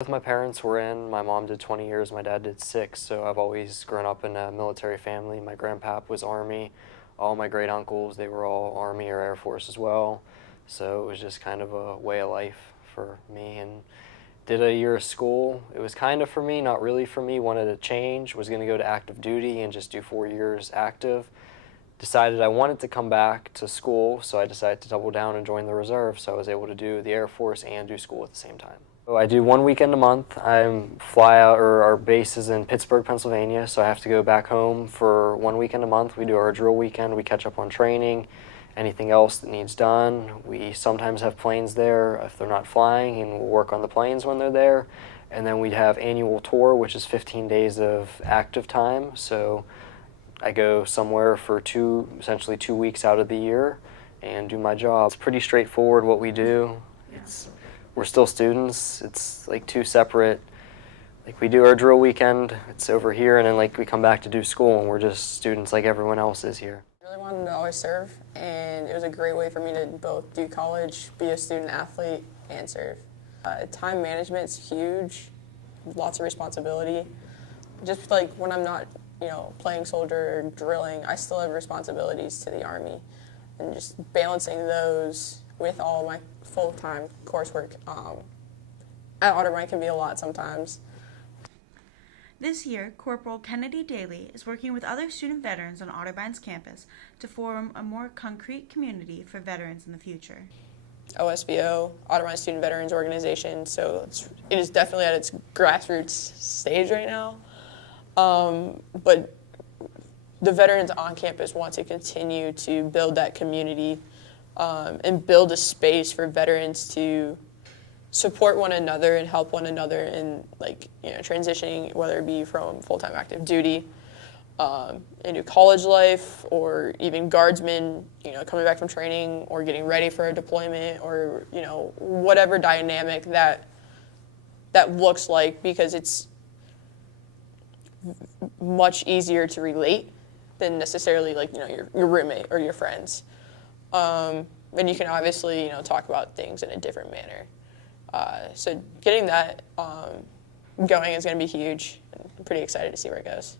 Both my parents were in. My mom did 20 years, my dad did 6, so I've always grown up in a military family. My grandpap was Army. All my great uncles, they were all Army or Air Force as well. So it was just kind of a way of life for me. And did a year of school. It was kind of for me, not really for me. Wanted to change, was going to go to active duty and just do 4 years active. Decided I wanted to come back to school, so I decided to double down and join the reserve, so I was able to do the Air Force and do school at the same time. So I do 1 weekend a month. I fly out, or our base is in Pittsburgh, Pennsylvania, so I have to go back home for 1 weekend a month. We do our drill weekend, we catch up on training, anything else that needs done. We sometimes have planes there if they're not flying, and we'll work on the planes when they're there. And then we'd have annual tour, which is 15 days of active time. So I go somewhere for essentially 2 weeks out of the year and do my job. It's pretty straightforward what we do. We're still students. It's like two separate, like we do our drill weekend, it's over here, and then like we come back to do school, and we're just students like everyone else is here. I really wanted to always serve, and it was a great way for me to both do college, be a student athlete, and serve. Time management's huge, lots of responsibility. Just like when I'm not, playing soldier or drilling, I still have responsibilities to the Army, and just balancing those with all my full-time coursework at Otterbein can be a lot sometimes. This year, Corporal Kennedy Daly is working with other student veterans on Otterbein's campus to form a more concrete community for veterans in the future. OSVO, Otterbein Student Veterans Organization, so it is definitely at its grassroots stage right now. But the veterans on campus want to continue to build that community and build a space for veterans to support one another and help one another in transitioning, whether it be from full-time active duty into college life, or even guardsmen, coming back from training or getting ready for a deployment, or whatever dynamic that looks like, because it's much easier to relate than necessarily your roommate or your friends. And you can obviously talk about things in a different manner. So getting that going is going to be huge. I'm pretty excited to see where it goes.